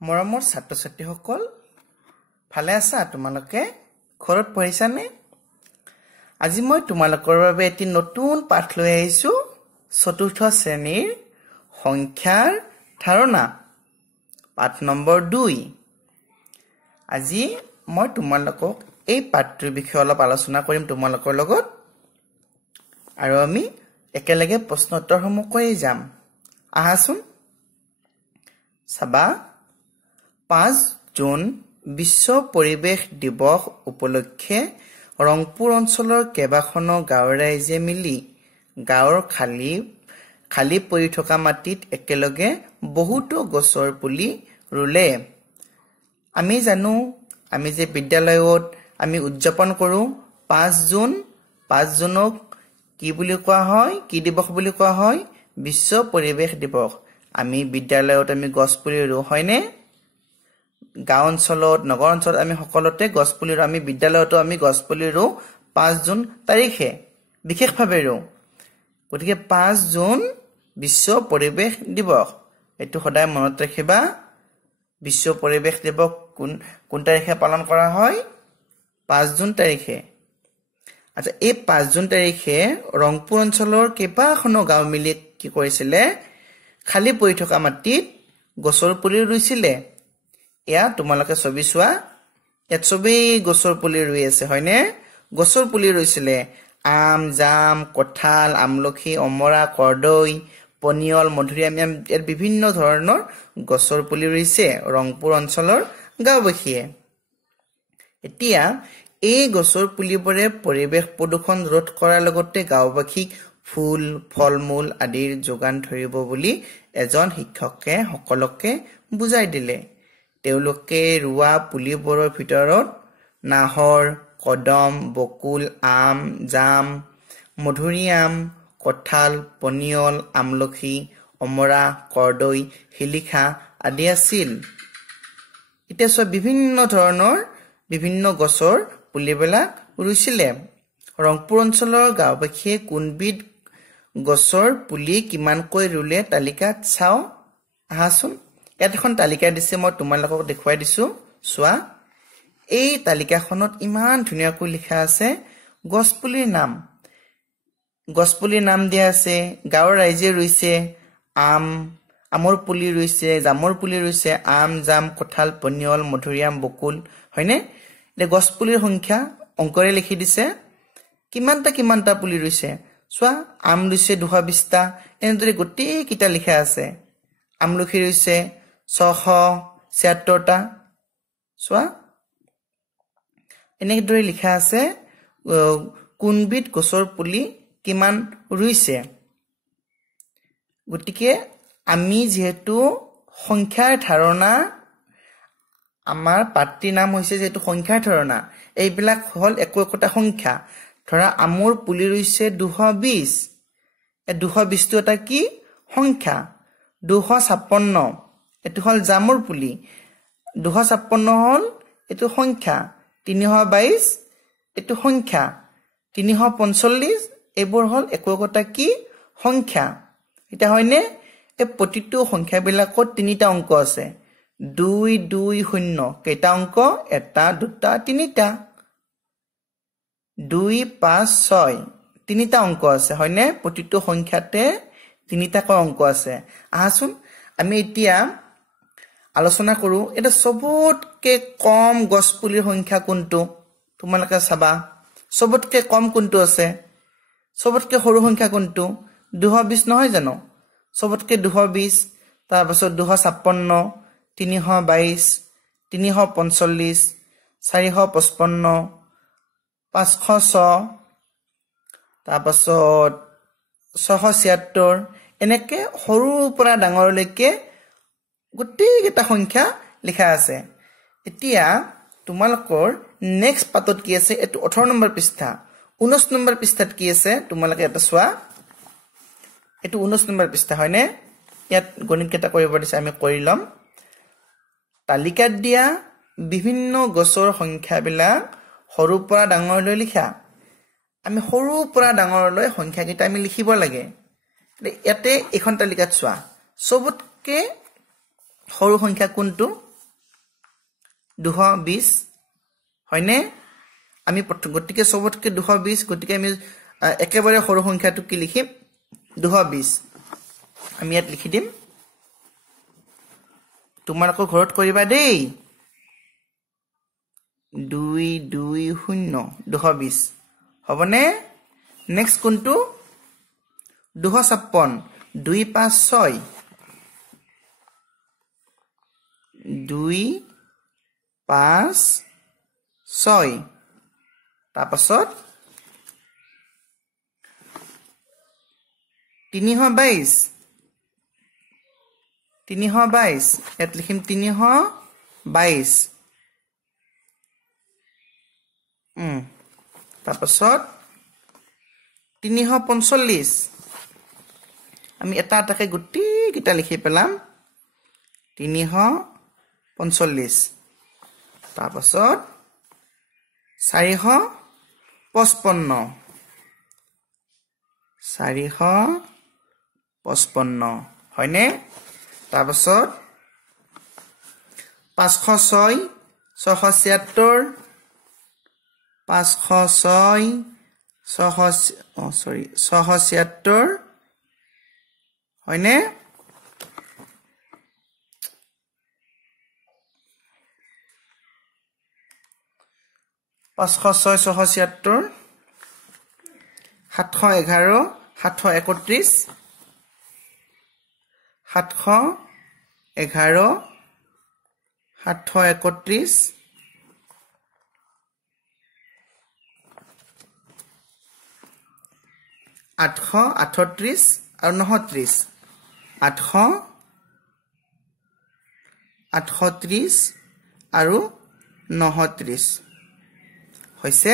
মৰমৰ ছাত্ৰ-ছাত্ৰীসকল ভালে আছা তোমালোকে ঘৰত পঢ়িছানে আজি মই তোমালোকৰ বাবে এটি নতুন পাঠ লৈ আহিছো চতুৰ্থ শ্ৰেণীৰ সংখ্যাৰ ধাৰণা পাঠ নম্বৰ 2 আজি মই তোমালোকক এই পাঠটোৰ বিষয়ে অলপ আলোচনা কৰিম তোমালোকৰ লগত আৰু আমি একেলগে প্ৰশ্ন উত্তৰসমূহ কৰি যাম আহাচোন সাবা 5 জুন বিশ্ব পৰিৱেশ দিৱস উপলক্ষে ৰংপুৰ অঞ্চলৰ কেবাখনো গাঁৱৰ ৰাইজে মিলি গাঁৱৰ খালি পৰি থকা মাটিত একেলগে বহুতো গছৰ পুলি ৰুলে আমি জানো আমি যে বিদ্যালয়ত আমি উদযাপন কৰো 5 জুনক কি বুলি কোৱা হয় কি দিৱস বুলি কোৱা হয় বিশ্ব পৰিৱেশ দিৱস আমি বিদ্যালয়ত আমি গছ পুলি ৰুও হয়নে গাঁও অঞ্চলত নগৰ অঞ্চলত আমি সকলোতে গছ পুলি ৰুও আমি বিদ্যালয়তো আমি গছ পুলি ৰুও 5 জুন তাৰিখে বিশেষভাৱে ৰুও গতিকে 5 জুন বিশ্ব পৰিৱেশ দিৱস এটো সদায় মনত ৰাখিবা বিশ্ব পৰিৱেশ দিৱস কোন তাৰিখে পালন কৰা হয় 5 জুন তাৰিখে আচ্ছা এই 5 জুন তাৰিখে ৰংপুৰ অঞ্চলৰ কেবাখনো গাঁও মিলি কি কৰিছিলে খালি পৰি থকা মাটিত গছৰ পুলি ৰুইছিলে এয়া তোমালোকে ছবি চোৱা ইয়াত ছবেই গছৰ পুলি ৰুই আছে হয়নে গছৰ পুলি ৰুইছিলে আম জাম কঁঠাল আমলখি অমৰা কৰ্দৈ পনিয়ল মধুৰিআম ইয়াত বিভিন্ন ধৰণৰ গছৰ পুলি ৰুইছে ৰংপুৰ অঞ্চলৰ গাঁওবাসীয়ে এতিয়া এই গছৰ পুলিবোৰে পৰিৱেশ প্ৰদূষণ ৰোধ কৰাৰ লগতে গাঁওবাসীক ফুল ফলমূল আদিৰ যোগান ধৰিব বুলি এজন শিক্ষকে সকলোকে বুজাই দিলে তেওঁলোকে ৰুৱা পুলিবোৰৰ ভিতৰত নাহৰ কদম বকুল আম জাম মধুৰিআম কঁঠাল পনিয়ল আমলখি অমৰা কৰ্দৈ শিলিখা আদি আছিল এতিয়া বিভিন্ন ধৰণৰ বিভিন্ন গছৰ পুলিবিলাক ৰুইছিলে ৰংপুৰ অঞ্চলৰ গাঁওবাসীয়ে কোনবিধ গছৰ পুলি কিমানকৈ ৰুলে তালিকাত চাও আহাচোন ইয়াত এখন তালিকা দিছে মই তোমালোকক দেখুৱাই দিছো চোৱা এই তালিকাখনত ইমান ধুনীয়াকৈ লিখা আছে গছপুলিৰ নাম দিয়া আছে গাঁৱৰ ৰাইজে ৰুইছে আমৰ পুলি ৰুইছে জামৰ পুলি ৰুইছে আম জাম কঁঠাল পনিয়ল মধুৰিআম বকুল হয়নে এই গছপুলিৰ সংখ্যা অংকৰে লিখি দিছে কিমানটা পুলি ৰুইছে চোৱা আম ৰুইছে 220টা এনেদৰে গোটেই কিটা লিখা আছে আমলখি ৰুইছে 676টা চোৱা এনেদৰে লিখা আছে কোনবিধ গছৰ পুলি কিমান ৰুইছে গতিকে আমি যেহেতু সংখ্যাৰ ধাৰণা আমাৰ পাঠটিৰ নাম হৈছে যেহেতু সংখ্যাৰ ধাৰণা এইবিলাক হল একোটা সংখ্যা ধৰা আমৰ পুলি ৰুইছে 220 এই 220 টো এটা কি সংখ্যা 256 এটো হল জামৰ পুলি 256 হল এটো সংখ্যা 322 এটো সংখ্যা 345 এইবোৰ হল একোটা কি সংখ্যা এটা হয়নে এই প্ৰতিটো সংখ্যাবিলাকত তিনিটা অংক আছে 220 কেইটা অংক এটা দুটা তিনিটা 2 5 6 তিনিটা অংক আছে হয়নে প্ৰতিটো সংখ্যাতে তিনিটাকৈ অংক আছে আহাচোন আমি এতিয়া আলোচনা কৰো এটা সবতকে কম গছপুলিৰ সংখ্যা কোনটো তোমালোকে চাবা সবতকে কম কোনটো আছে সবতকে সৰু সংখ্যা কোনটো 220 নহয় জানো সবতকে 220 তাৰ পাছত 256 322 345 455 506 তাৰ পাছত 676 এনেকে সৰুৰ পৰা ডাঙৰলৈকে গোটেই কেইটা সংখ্যা লিখা আছে এতিয়া তোমালোকৰ নেক্সট পাতত কি আছে এটো 18 নম্বৰ পৃষ্ঠা 19 নম্বৰ পৃষ্ঠাত কি আছে তোমালোকে এটা চোৱা এটো 19 নম্বৰ পৃষ্ঠা হয়নে ইয়াত গণিত কেইটা কৰিব দিছে আমি কৰি লম তালিকাত দিয়া বিভিন্ন গছৰ সংখ্যাবিলাক সৰুৰ পৰা ডাঙৰলৈ লিখা আমি সৰুৰ পৰা ডাঙৰলৈ সংখ্যা কেইটা আমি লিখিব লাগে ইয়াতে এখন তালিকাত চোৱা সবতকে সৰু সংখ্যা কোনটো 220 হয়নে আমি গতিকে সবতকে 220 গতিকে আমি একেবাৰে সৰু সংখ্যাটো কি লিখিম 220 আমি ইয়াত লিখি দিম তোমালোকৰ ঘৰত কৰিবা দেই 220 হবনে নেক্সট কোনটো 256 256 256 তাৰপাছত 322 ইয়াত লিখিম 322 তাৰপাছত 345 আমি এটা এটাকে গুটি কিটা লিখি পেলাম 345 তাৰপাছত 455 হয়নে তাৰপাছত 506 676 676 হয়নে 506 676 711 731 711 731 838 আৰু 39 838 আৰু 39 হৈছে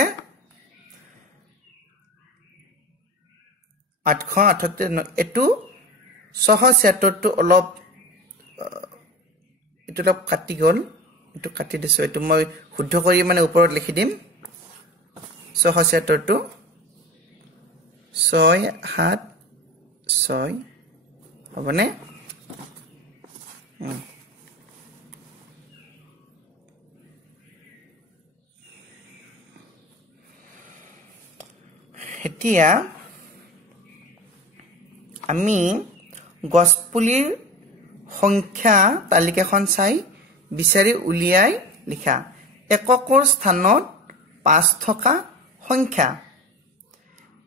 838 এটো 676 টো অলপ এটো অলপ কাটি গল এটো কাটি দিছো এটো মই শুদ্ধ কৰি মানে ওপৰত লিখি দিম 676 টো 6 7 6 হবনে এতিয়া আমি গছপুলিৰ সংখ্যা তালিকাখন চাই বিচাৰি উলিয়াই লিখা এককৰ স্থানত 5 থকা সংখ্যা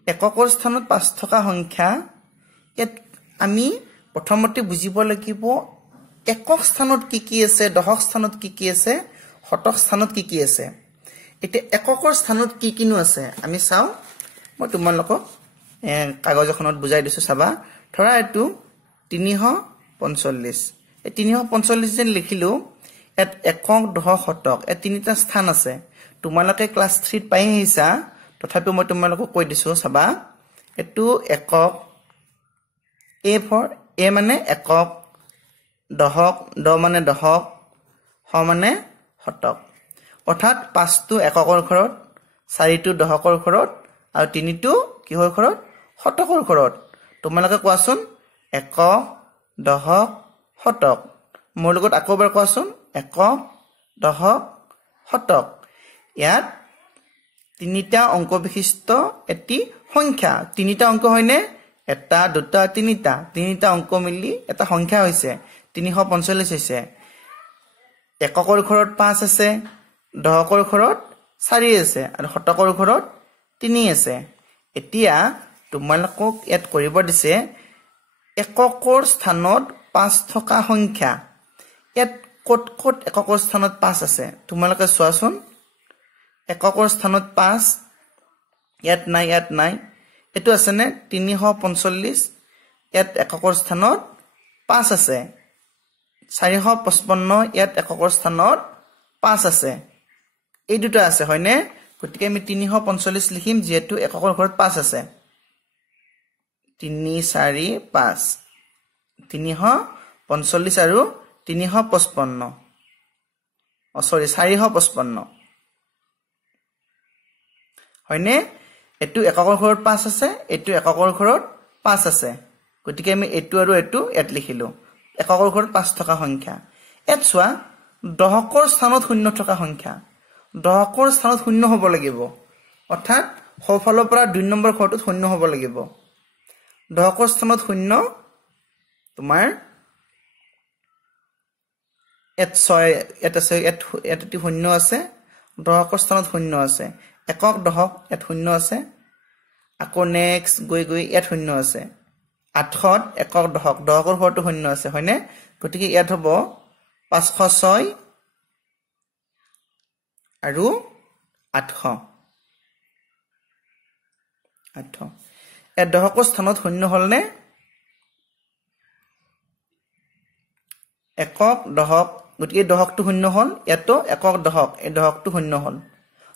এককৰ স্থানত 5 থকা সংখ্যা ইয়াত আমি প্ৰথমতে বুজিব লাগিব একক স্থানত কি আছে দশক স্থানত কি আছে শতক স্থানত কি আছে এতিয়া এককৰ স্থানত কিনো আছে আমি চাও মই তোমালোকক কাগজ এখনত বুজাই দিছো চাবা ধৰা এটো 345 এই 345 যেন লিখিলো এত একক দশক শতক এ তিনিটা স্থান আছে তোমালোকে ক্লাস 3 পাই আহিছা তথাপি মই তোমালোকক কৈ দিছো চাবা এটো একক এ মানে একক দশক দ মানে দশক হ মানে শতক অৰ্থাৎ 5 টো এককৰ ঘৰত 4 টো দশকৰ ঘৰত আৰু 3 টো কিহৰ ঘৰত শতকৰ ঘৰত তোমালোকে কোৱাচোন একক দশক শতক মোৰ লগত আকৌ এবাৰ কোৱাচোন একক দশক শতক ইয়াত তিনিটা অংক বিশিষ্ট এটি সংখ্যা তিনিটা অংক হয়নে এটা দুটা তিনিটা অংক মিলি এটা সংখ্যা হৈছে 345 হৈছে এককৰ ঘৰত 5 আছে দশকৰ ঘৰত 4 আছে আৰু শতকৰ ঘৰত 3 আছে এতিয়া তোমালোকক ইয়াত কৰিব দিছে এককৰ স্থানত 5 থকা সংখ্যা ইয়াত কত এককৰ স্থানত 5 আছে তোমালোকে চোৱাচোন এককৰ স্থানত 5 ইয়াত নাই এটো আছে নে 345 ইয়াত এককৰ স্থানত 5 আছে 455 ইয়াত এককৰ স্থানত 5 আছে এই দুটা আছে হয়নে গতিকে আমি 345 লিখিম যেহেতু এককৰ ঘৰত 5 আছে 3 4 5 345 আৰু 355 455 হয়নে এটো এককৰ ঘৰত 5 আছে এটো এককৰ ঘৰত 5 আছে গতিকে আমি এটো আৰু এটো ইয়াত লিখিলো এককৰ ঘৰত 5 থকা সংখ্যা এত চোৱা দশকৰ স্থানত শূন্য থকা সংখ্যা দশকৰ স্থানত শূন্য হ'ব লাগিব অৰ্থাৎ সোঁফালৰ পৰা 2 নম্বৰ ঘৰটোত শূন্য হ'ব লাগিব দশকৰ স্থানত শূন্য তোমাৰ এত 6 এটা আছে এটি শূন্য আছে দশকৰ স্থানত শূন্য আছে একক দশক এত শূন্য আছে আকৌ নেক্সট গৈ ইয়াত শূন্য আছে 8ত একক দশক দশকৰ ঘৰটো শূন্য আছে হয়নে গতিকে ইয়াত হ'ব 506 আৰু 800 এ দশকৰ স্থানত শূন্য হলনে একক দশক গতিকে দশকটো শূন্য হল ইয়াতো একক দশক এই দশকটো শূন্য হল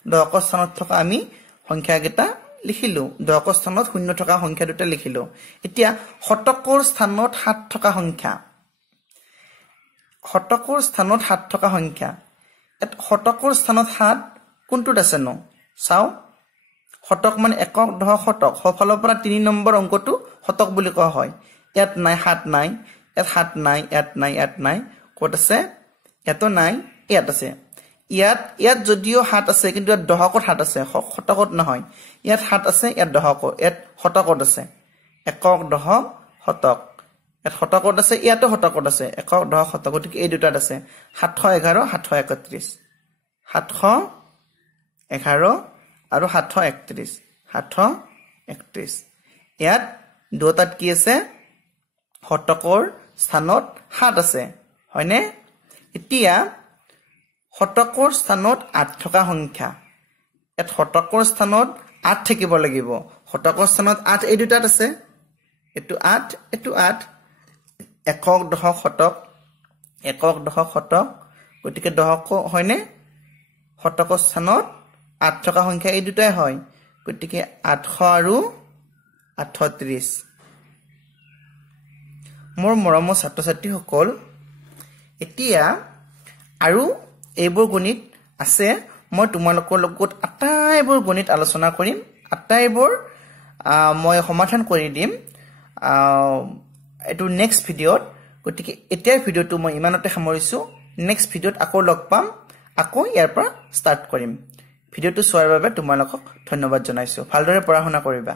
দশকৰ স্থানত থকা আমি সংখ্যাকেইটা লিখিলো দশকৰ স্থানত শূন্য থকা সংখ্যা দুটা লিখিলো এতিয়া শতকৰ স্থানত 7 থকা সংখ্যা শতকৰ স্থানত 7 থকা সংখ্যা শতকৰ স্থানত 7 কোনটোত আছে ন চাও শতক মানে একক দশক শতক সোঁফালৰ পৰা 3 নম্বৰ অংকটো শতক বুলি কোৱা হয় ইয়াত নাই 7 নাই ইয়াত 7 নাই ইয়াত নাই ক'ত আছে ইয়াতো নাই ইয়াত আছে ইয়াত যদিও 7 আছে কিন্তু ইয়াত দশকত 7 আছে শতকত নহয় ইয়াত 7 আছে ইয়াত দশকত ইয়াত শতকত আছে একক দশক শতক ইয়াত শতকত আছে ইয়াতো শতকত আছে একক দশক শতক গতিকে এই দুটাত আছে 711 731 711 আৰু 731 ইয়াত দুটাত কি আছে শতকৰ স্থানত 7 আছে হয়নে এতিয়া শতকৰ স্থানত 8 থকা সংখ্যা ইয়াত শতকৰ স্থানত 8 থাকিব লাগিব শতকৰ স্থানত 8 এই দুটাত আছে এটো 8 একক দশক শতক গতিকে দশক হয়নে শতকৰ স্থানত 8 থকা সংখ্যা এই দুটাই হয় গতিকে 800 আৰু 38 মোৰ মৰমৰ ছাত্ৰ ছাত্ৰীসকল এতিয়া আৰু এইবোৰ গণিত আছে মই তোমালোকৰ লগত আটাইবোৰ গণিত আলোচনা কৰিম আটাইবোৰ মই সমাধান কৰি দিম এটো নেক্সট ভিডিঅত গতিকে এতিয়াৰ ভিডিঅটো মই ইমানতে সামৰিছো নেক্সট ভিডিঅত আকৌ লগ পাম আকৌ ইয়াৰ পৰা ষ্টাৰ্ট কৰিম ভিডিঅটো চোৱাৰ বাবে তোমালোকক ধন্যবাদ জনাইছো ভালদৰে পঢ়া শুনা কৰিবা